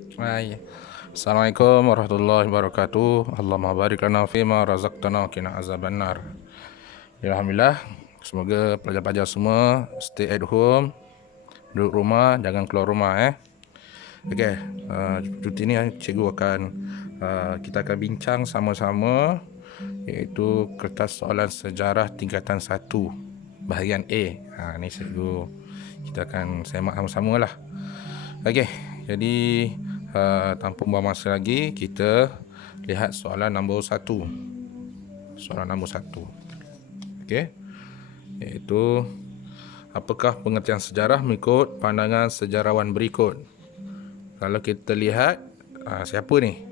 Hai. Assalamualaikum warahmatullahi wabarakatuh. Allahumma barik lana fima razaqtana wa qina azabannar. Alhamdulillah. Semoga pelajar-pelajar semua stay at home, duduk rumah, jangan keluar rumah Okey, cuti ni cikgu akan kita akan bincang sama-sama iaitu kertas soalan sejarah tingkatan 1 bahagian A. Ni cikgu kita akan semak sama-sama lah. Okey, jadi tanpa buang masa lagi, kita lihat soalan nombor 1. Soalan nombor 1. Okey. Iaitu apakah pengertian sejarah mengikut pandangan sejarawan berikut? Kalau kita lihat siapa ni?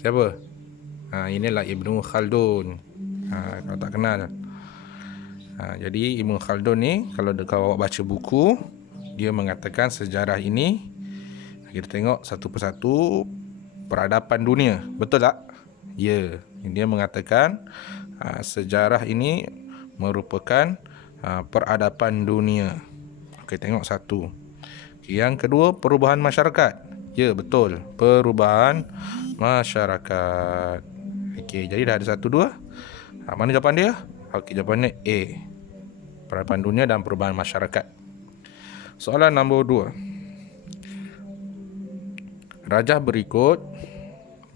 Siapa? Inilah Ibnu Khaldun. Kalau tak kenal. Jadi Ibnu Khaldun ni kalau awak baca buku, dia mengatakan sejarah ini, kita tengok satu persatu, peradaban dunia. Betul tak? Ya. Dia mengatakan sejarah ini merupakan peradaban dunia. Okey, tengok satu. Yang kedua, perubahan masyarakat. Ya, betul. Perubahan masyarakat. Okey, jadi dah ada satu dua. Mana jawapan dia? Okey, jawapannya A. Peradaban dunia dan perubahan masyarakat. Soalan nombor 2. Rajah berikut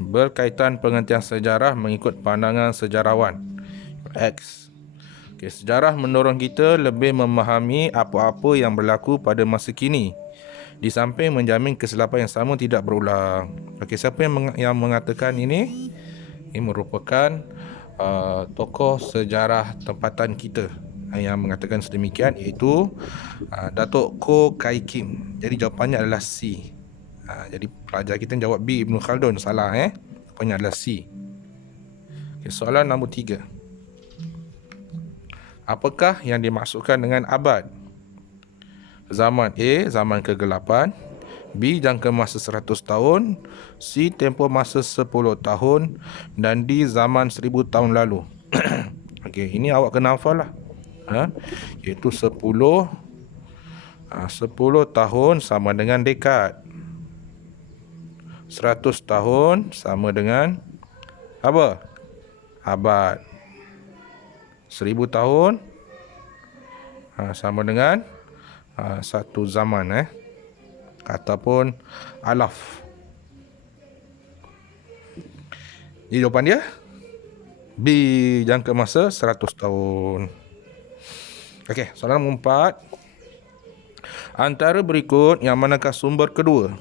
berkaitan pengertian sejarah mengikut pandangan sejarawan X. Okay, sejarah mendorong kita lebih memahami apa-apa yang berlaku pada masa kini, di samping menjamin kesilapan yang sama tidak berulang. Okey, siapa yang mengatakan ini? Ini merupakan tokoh sejarah tempatan kita yang mengatakan sedemikian, iaitu Datuk Ko Kai Kim. Jadi jawapannya adalah C. Jadi pelajar kita jawab B, Ibnu Khaldun. Salah Jawapannya adalah C. Okay, soalan nombor 3. Apakah yang dimaksudkan dengan abad? Zaman A, zaman kegelapan. B, jangka masa 100 tahun. C, tempoh masa 10 tahun. Dan D, zaman 1000 tahun lalu. Okey, ini awak kena hafal lah. Iaitu 10 tahun sama dengan dekad. 100 tahun sama dengan apa? Abad. 1000 tahun sama dengan satu zaman ataupun alaf. Jadi jawapan dia B, jangka masa 100 tahun. Okey, soalan nombor 4. Antara berikut yang manakah sumber kedua?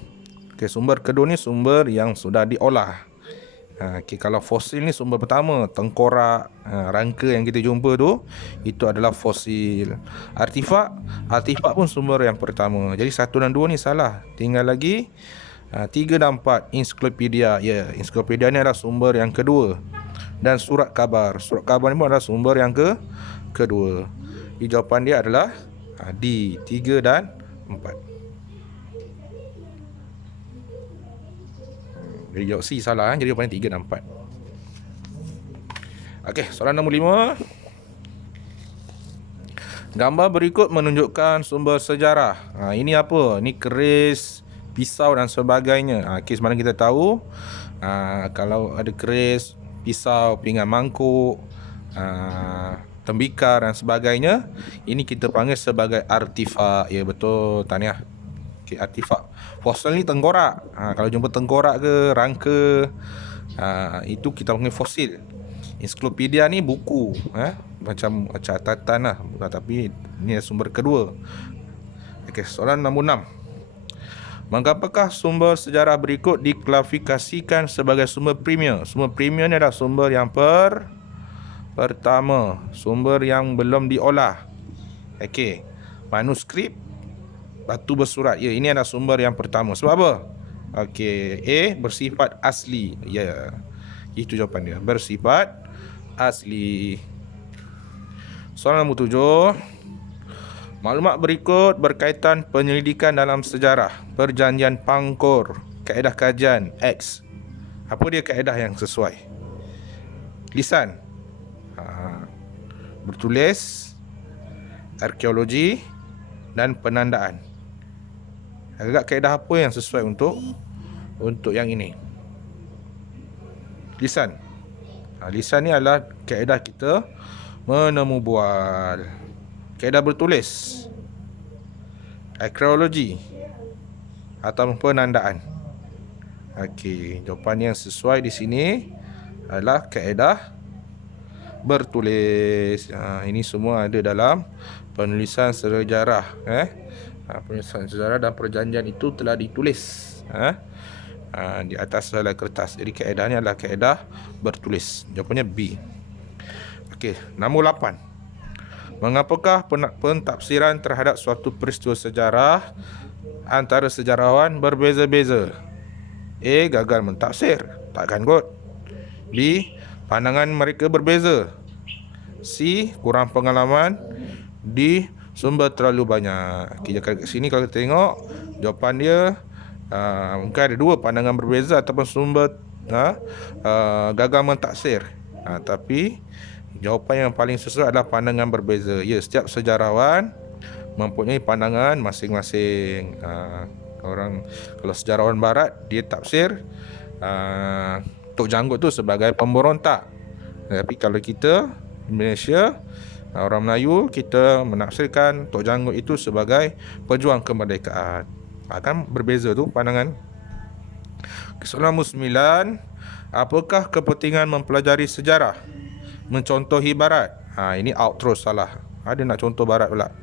Okey, sumber kedua ni sumber yang sudah diolah. Okey, kalau fosil ni sumber pertama, tengkorak, rangka yang kita jumpa tu, itu adalah fosil. Artifak pun sumber yang pertama. Jadi 1 dan 2 ni salah. Tinggal lagi 3 dan 4, ensiklopedia. Ya, ensiklopedia ni adalah sumber yang kedua. Dan surat khabar ni pun adalah sumber yang kedua. Jadi jawapan dia adalah D, 3 dan 4. Jadi jawab C salah. Jadi jawapannya 3 dan 4. Okey, soalan nombor 5. Gambar berikut menunjukkan sumber sejarah. Ini apa? Ini keris, pisau dan sebagainya. Kes mana kita tahu kalau ada keris, pisau, pinggan mangkuk, tembikar dan sebagainya, ini kita panggil sebagai artifak. Ya, betul, tahniah. Okay, artifak. Fosil ni tengkorak. Kalau jumpa tengkorak ke rangka, itu kita panggil fosil. Ensiklopedia ni buku, macam catatan lah, tapi ni sumber kedua. Okey, soalan nombor 6. Mengapakah sumber sejarah berikut diklasifikasikan sebagai sumber premier? Sumber premier ni adalah sumber yang pertama, sumber yang belum diolah. Okey, manuskrip, batu bersurat. Ya, ini adalah sumber yang pertama. Sebab apa? Okey, A, bersifat asli. Ya, itu jawapan dia, bersifat asli. Soalan nombor 7. Maklumat berikut berkaitan penyelidikan dalam sejarah. Perjanjian Pangkor, kaedah kajian X. Apa dia kaedah yang sesuai? Lisan, bertulis, arkeologi dan penandaan. Agak kaedah apa yang sesuai untuk yang ini? Lisan. Lisan ni adalah kaedah kita menemu bual. Kaedah bertulis. Akrologi atau penandaan. Okey, jawapan yang sesuai di sini adalah kaedah bertulis. Ini semua ada dalam penulisan sejarah. Penulisan sejarah dan perjanjian itu telah ditulis di atas helai kertas. Jadi kaedahnya adalah kaedah bertulis. Jawapannya B. Okey, nombor 8. Mengapakah pentafsiran terhadap suatu peristiwa sejarah antara sejarawan berbeza-beza? A. Gagal mentafsir. Takkan kot. B. Pandangan mereka berbeza. C. Kurang pengalaman. D. Sumber terlalu banyak. Okay, kat sini kalau kita tengok jawapan dia mungkin ada dua, pandangan berbeza ataupun sumber gagal mentafsir. Tapi jawapan yang paling sesuai adalah pandangan berbeza. Ya, setiap sejarawan mempunyai pandangan masing-masing. Orang kalau sejarawan barat dia tafsir Tok Janggut tu sebagai pemberontak. Tapi kalau kita Malaysia, orang Melayu, kita menafsirkan Tok Janggut itu sebagai pejuang kemerdekaan. Kan berbeza tu pandangan. Soalan nombor 9. Apakah kepentingan mempelajari sejarah? Mencontohi barat. Ini out terus, salah. Ada nak contoh barat pula.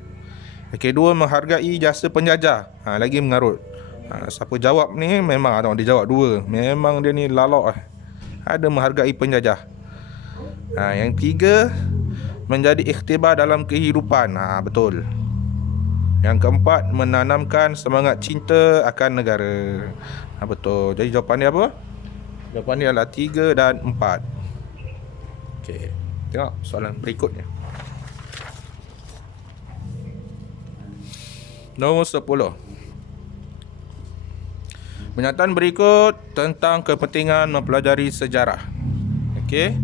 Kedua, menghargai jasa penjajah. Lagi mengarut. Siapa jawab ni memang dia jawab dua. Memang dia ni lalok. Ada menghargai penjajah. Yang tiga, menjadi ikhtibar dalam kehidupan. Betul. Yang keempat, menanamkan semangat cinta akan negara. Betul. Jadi jawapan dia apa? Jawapan dia adalah 3 dan 4. Okey. Tengok soalan berikutnya. Nombor 10. Pernyataan berikut tentang kepentingan mempelajari sejarah. Okey.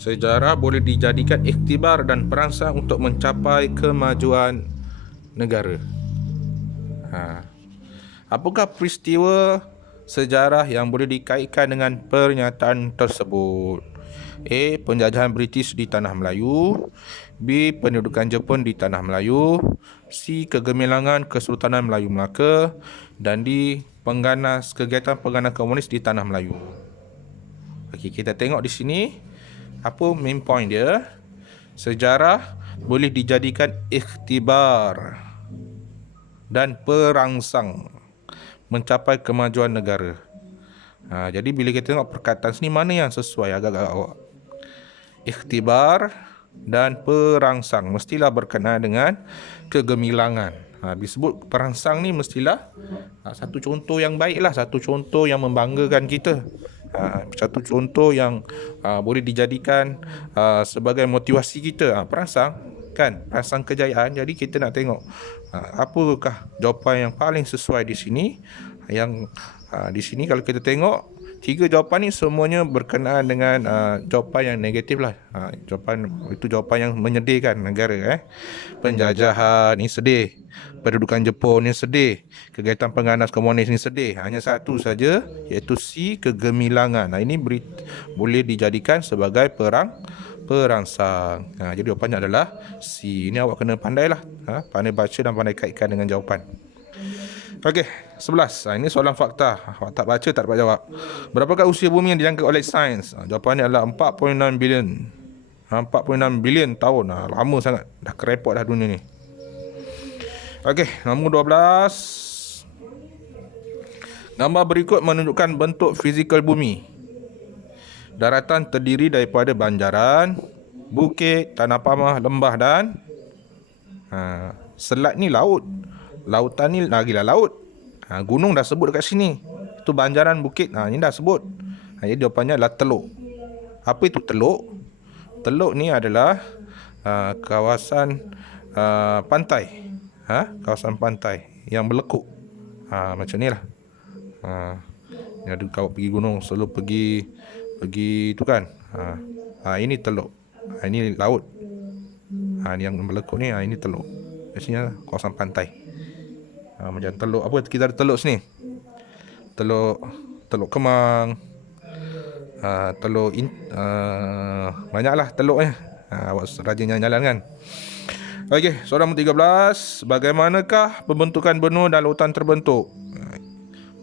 Sejarah boleh dijadikan iktibar dan perangsang untuk mencapai kemajuan negara. Apakah peristiwa sejarah yang boleh dikaitkan dengan pernyataan tersebut? A. Penjajahan British di Tanah Melayu. B. Pendudukan Jepun di Tanah Melayu. C. Kegemilangan Kesultanan Melayu Melaka. Dan D. Kegiatan pengganas komunis di Tanah Melayu. Okey, kita tengok di sini apa main point dia. Sejarah boleh dijadikan ikhtibar dan perangsang mencapai kemajuan negara. Jadi bila kita tengok perkataan sini, mana yang sesuai agak-agak awak? Ikhtibar dan perangsang mestilah berkenaan dengan kegemilangan. Disebut perangsang ni mestilah satu contoh yang baiklah, satu contoh yang membanggakan kita. Satu contoh yang boleh dijadikan sebagai motivasi kita. Perangsang kan, perangsang kejayaan. Jadi kita nak tengok apakah jawapan yang paling sesuai di sini. Yang di sini kalau kita tengok, tiga jawapan ni semuanya berkenaan dengan jawapan yang negatif lah. Jawapan yang menyedihkan negara. Penjajahan ni sedih, pendudukan Jepun ni sedih, kegiatan pengganas komunis ni sedih. Hanya satu saja, iaitu C, kegemilangan. Ini boleh dijadikan sebagai perangsang. Jadi jawapannya adalah C. Ini awak kena pandai lah, pandai baca dan pandai kaitkan dengan jawapan. Okey, 11. Ini soalan fakta. Awak tak baca tak dapat jawab. Berapakah usia bumi yang dijangka oleh sains? Jawapannya adalah 4.6 bilion. 4.6 bilion tahun. Lama sangat. Dah kerepot dah dunia ni. Okey, nombor 12. Gambar berikut menunjukkan bentuk fizikal bumi. Daratan terdiri daripada banjaran, bukit, tanah pamah, lembah dan selat ni laut. Lautan ni lagilah laut. Gunung dah sebut dekat sini. Itu banjaran, bukit. Ini dah sebut. Jadi jawapannya adalah teluk. Apa itu teluk? Teluk ni adalah kawasan pantai. Kawasan pantai yang berlekuk. Macam ni lah. Ada kau pergi gunung, selalu pergi tu kan. Ini teluk. Ini laut. Ni yang melekuk ni, ini teluk. Biasanya kawasan pantai. Macam teluk apa, kita ada teluk sini. Teluk Kemang, banyaklah teluknya. Awak rajin jalan kan. Okey, soalan nombor 13. Bagaimanakah pembentukan benua dan lautan terbentuk?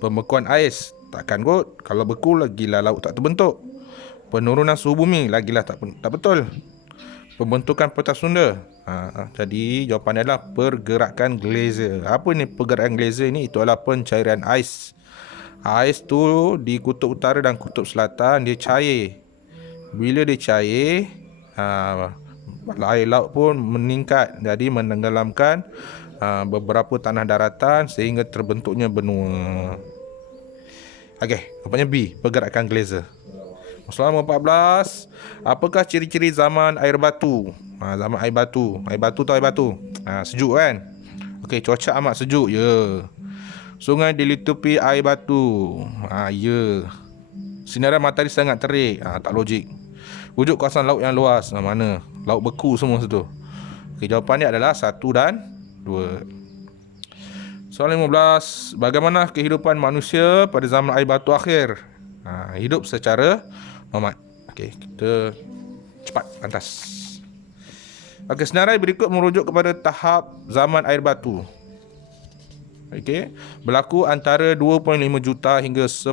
Pembekuan ais. Takkan kot. Kalau beku, lagilah laut tak terbentuk. Penurunan suhu bumi, lagilah tak betul. Pembentukan peta sunda. Jadi jawapannya adalah pergerakan glacier. Apa ni pergerakan glacier ni? Itu adalah pencairan ais. Ais tu di kutub utara dan kutub selatan dia cair. Bila dia cair, air laut pun meningkat, jadi menenggelamkan beberapa tanah daratan sehingga terbentuknya benua. Okey, rupanya B, pergerakan glacier. Soalan nombor 14. Apakah ciri-ciri zaman air batu? Zaman air batu. Air batu tahu air batu? Sejuk kan? Okey, cuaca amat sejuk. Ya. Sungai dilitupi air batu. Ya. Sinaran matahari sangat terik. Tak logik. Wujud kawasan laut yang luas. Mana? Laut beku semua situ. Okey, jawapannya adalah 1 dan 2. Soalan 15. Bagaimana kehidupan manusia pada zaman air batu akhir? Hidup secara nomad. Okey, kita cepat lantas. Okey, senarai berikut merujuk kepada tahap zaman air batu. Okey, berlaku antara 2.5 juta hingga 10,000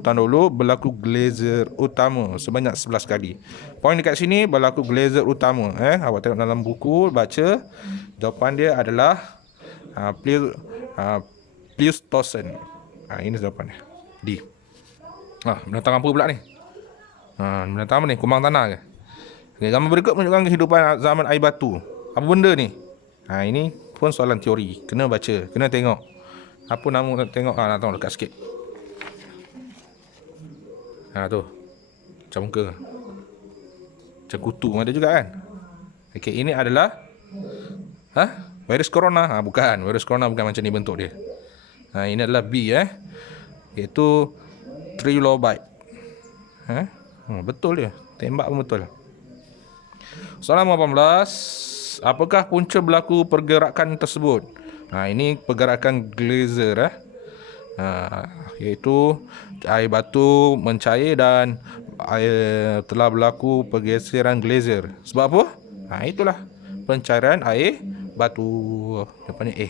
tahun dahulu berlaku glacier utama sebanyak 11 kali. Poin dekat sini berlaku glacier utama. Awak tengok dalam buku, baca. Jawapan dia adalah Pleistocene. Ini jawapannya. D. Binatang apa pula ni? Binatang apa ni? Kumbang tanah ke? Okay, gambar berikut menunjukkan kehidupan zaman air batu. Apa benda ni? Ini pun soalan teori. Kena baca, kena tengok. Apa nama tengok? Nak tengok dekat sikit. Tu. Macam muka. Macam kutu ada juga kan? Okey, ini adalah virus corona. Bukan. Virus corona bukan macam ni bentuk dia. Ini adalah B iaitu trilobite. Betul dia. Tembak pun betul. Soalan 18. Apakah punca berlaku pergerakan tersebut? Ini pergerakan glacier iaitu air batu mencair dan telah berlaku pergeseran glacier. Sebab apa? Itulah pencairan air batu. Jawapannya A.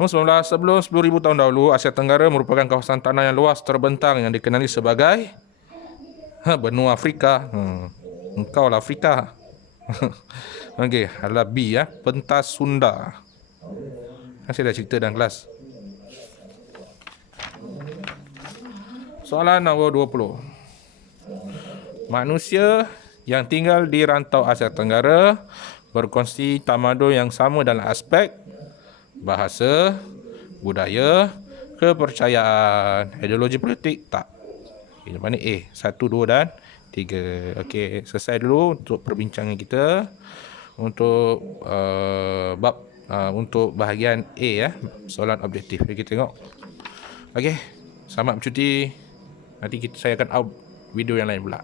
Nombor 19. Sebelum 10,000 tahun dahulu, Asia Tenggara merupakan kawasan tanah yang luas terbentang yang dikenali sebagai benua Afrika. Engkau lah Afrika. Okey, adalah B pentas Sunda. Saya dah cerita dalam kelas. Soalan nombor 20. Manusia yang tinggal di rantau Asia Tenggara berkongsi tamadun yang sama dalam aspek bahasa, budaya, kepercayaan, ideologi politik tak. Jawapan A, 1, 2 dan 3. Okey, selesai dulu untuk perbincangan kita untuk untuk bahagian A soalan objektif. Kita tengok. Okey, selamat bercuti. Nanti saya akan out video yang lain pula.